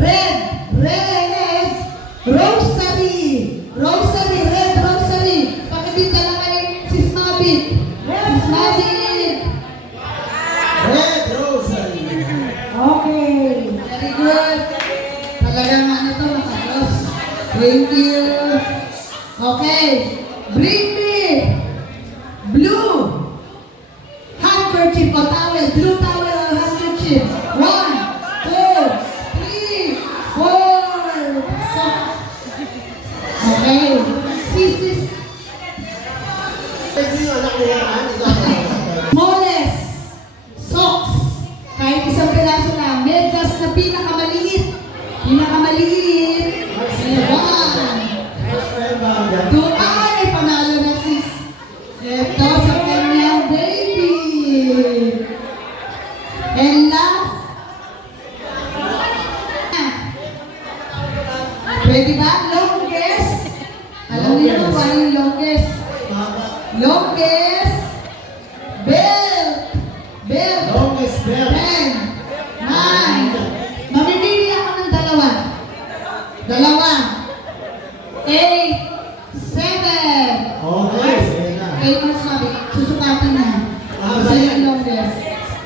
Red. Rosary. Red Rosary. Pakibita lang kayo, Sis Mabit. Sis Mabit. Red Rosary. Okay. Very good. Talagang ano to, makalos. Thank you. Okay. Bring me blue handkerchief or towel. Blue towel or handkerchief. 1, 2, 3, 4. Okay. Sis. Moles. Socks. Kahit isang piraso lang. Medyas na pinakamaliit. Doon ay panalo na sis. Ito sa kanyang baby. And last. Pwede ba? Longest. Alam niyo kung ano yung longest? Longest. Belt. Longest belt. 10, 9. Mamimili ako ng dalawa. 8, 7. Okay, sige na. 8 months sabi, susukatin na. Kasi yung longest.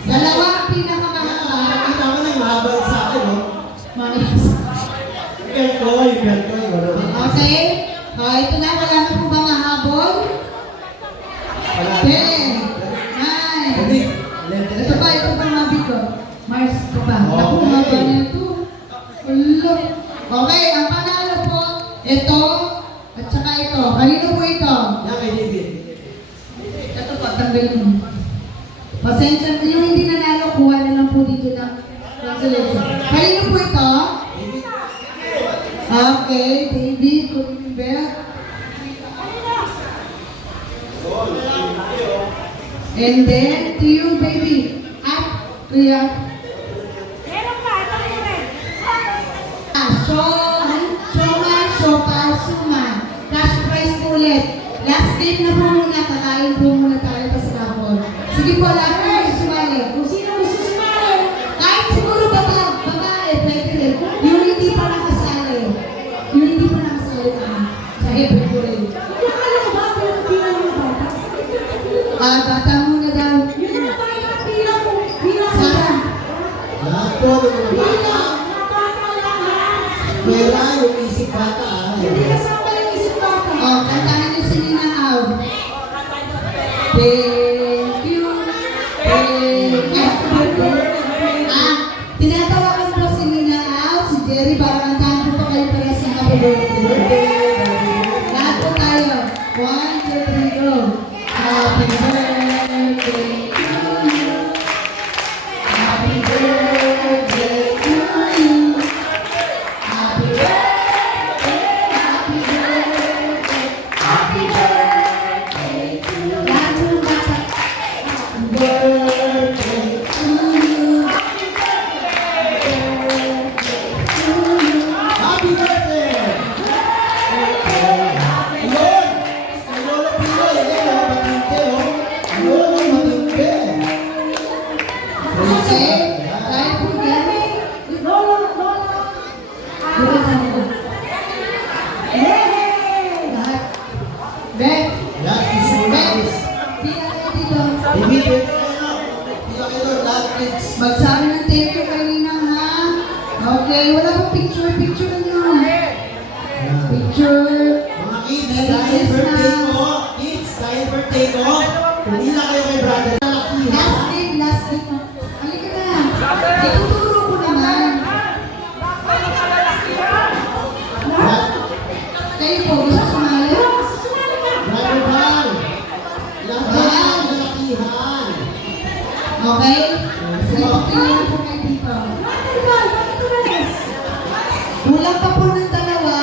Dalawa ang pinakamahaba. Nakita mo na yung mahabang sa akin, no? Yung belt ko, Okay? Ito na, wala na po ba mahabol? 10, 9. Ito pa mabi ko. Mars ko pa. Naku, mahaba na ito. Ulo. Okay, ang panalo po, ito, at saka ito. Kanino po ito? Yan kay David. Ito po, tanggalin mo. Pasensya, yung hindi nanalo, kuha na lang po dito ng translation. Kanino po ito? Okay, David, kunin belt. And then, to you, baby. Kuya. Suman. Cash prize po ulit. Last game na po muna. Kakain po muna tayo pa sa kapon. Sige po, lahat po gusto sumali. Kung sino gusto sumali, kahit siguro babae, pwede rin. Yung hindi pa nakasali. Sa heaven po rin. Bata muna daw. Sara. Lahat po ng mga bata. Pera yung isip bata. Kantahan niyo si Nina Au. Thank you. Tinatawagan po si Nina Au, si Jerry, para kantahan po kayo para sa happy birthday. Lahat po tayo. 1, 2, 3, go. Happy birthday to you. Happy birthday to you. Happy birthday. Magsabi ng thank you kanina, ha? Okay, wala pa picture na nyo. Picture. Mga kids, dahil birthday ko. Hindi na kayo kay brother. Last game. Halika na. Ituturo ko naman. Kayo po, gusto sumali? Brother Bal. Ilang taon na lakihan. Okay? Sige, tingnan po kayo dito. Kulang pa po ng dalawa.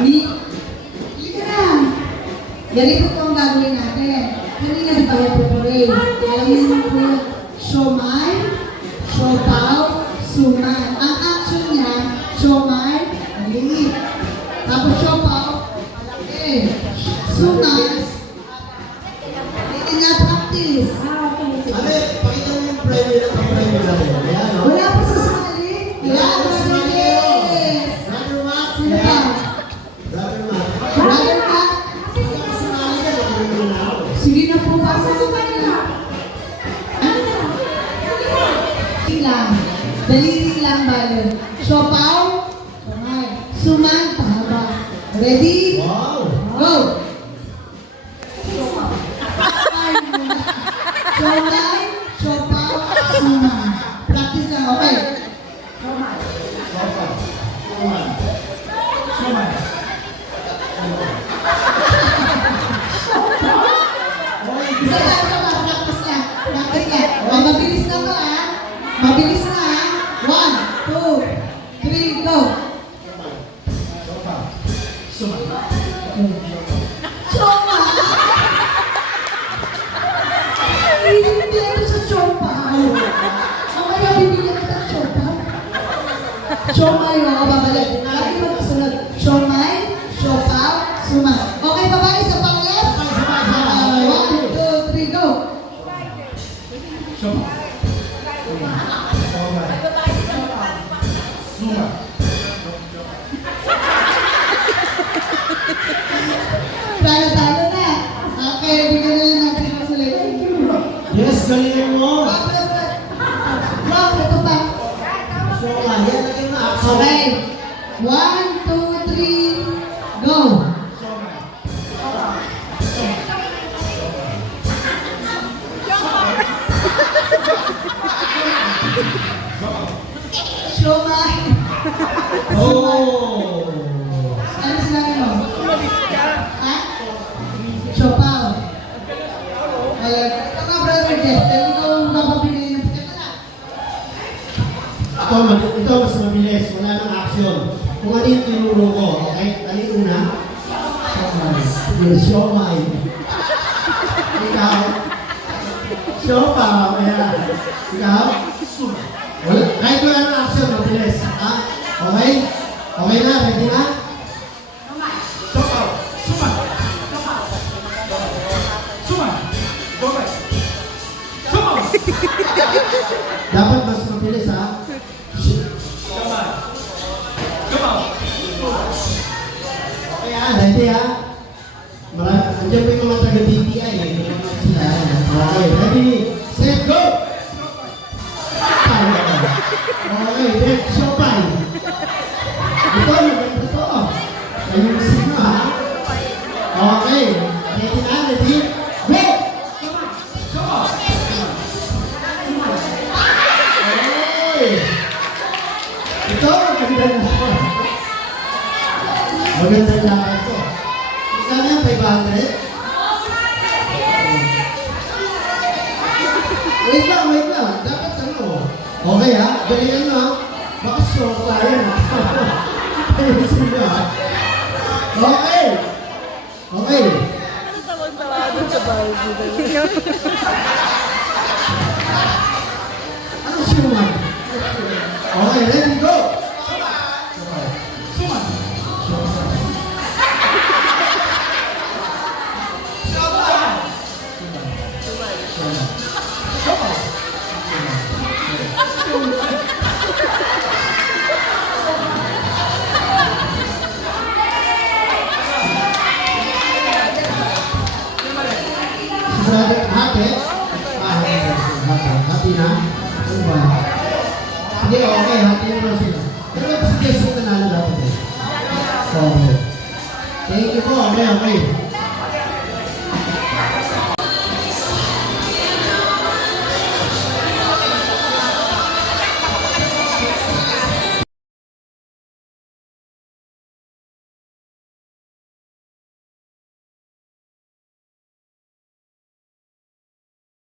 Halika na. Ganito po ang gagawin natin. Kanina di ba yung pupuri? Alam niyo po yung siomay, siopaw, suman. Ang action niya, siomay, maliit. Tapos siopaw, malaki. Suman, hindi na practice. Ate, pakita mo yung primer natin. Ayan, o. Wala pa sa sumali. tambalan. Siopaw. Kamay. Suman, pahaba. Ready? Wow! Go! Ay, muna. Siomay, siopaw, suman. Practice lang, okay? Isa lang, practice lang. Practice lang. O, mabilis na to, ha? Mabilis na, ha? 1, 2, 3, go! Choma! Hindi ano sa choma. Mamaya bibigyan kita ng choma. Chomay, o, babalik. Lagi magkasunod. Chomay, siopaw, suma. Okay, babae, isa pang left. 1, 2, 3, go! Talo-talo na. Okay, bigyan na lang natin ang sulit. Thank you. Yes, galingan mo! Rock, ito pa. So, yan lagi na action. Okay. 1, 2, 3, go! Siomay. Oh! Ano sinabi mo? Ha? Siopaw. Ayan. Ito nga, brother Jeff. Dahil ikaw ang mapapinay ng pagkata na. Ito mas mabilis. Wala nang action. Kung ano yung tinuro ko, okay? Ano yung una? Yung siomay. Ikaw? Siopaw. Ayan. Ikaw? Wala. Kahit wala nang action, mabilis. Ha? Okay? Okay na? Ready na? Dapat mas mabilis, ha? Okay, ha? Ready, ha? Andiyan pa yung mga taga-BPI, eh. Sila, okay, ready, set, go! Okay, next, siopay. Ito, maganda to. Ayusin mo, ha? Okay, ready na, ready? Go! Okay. Ito, maganda na. Maganda lakad to. Ikaw na, 500? Wait lang. Dapat ano. Okay, ha? Galingan mo, ha? Baka stroke tayo, ha? Ayusin mo, ha? Okay. Okay. Ano siya? Okay, ready, go! Brother, hati? Hati na? Ano ba? Sige, okay, hati na sila. Pero sige, nanalo dapat eh. Okay. Thank you po, okay.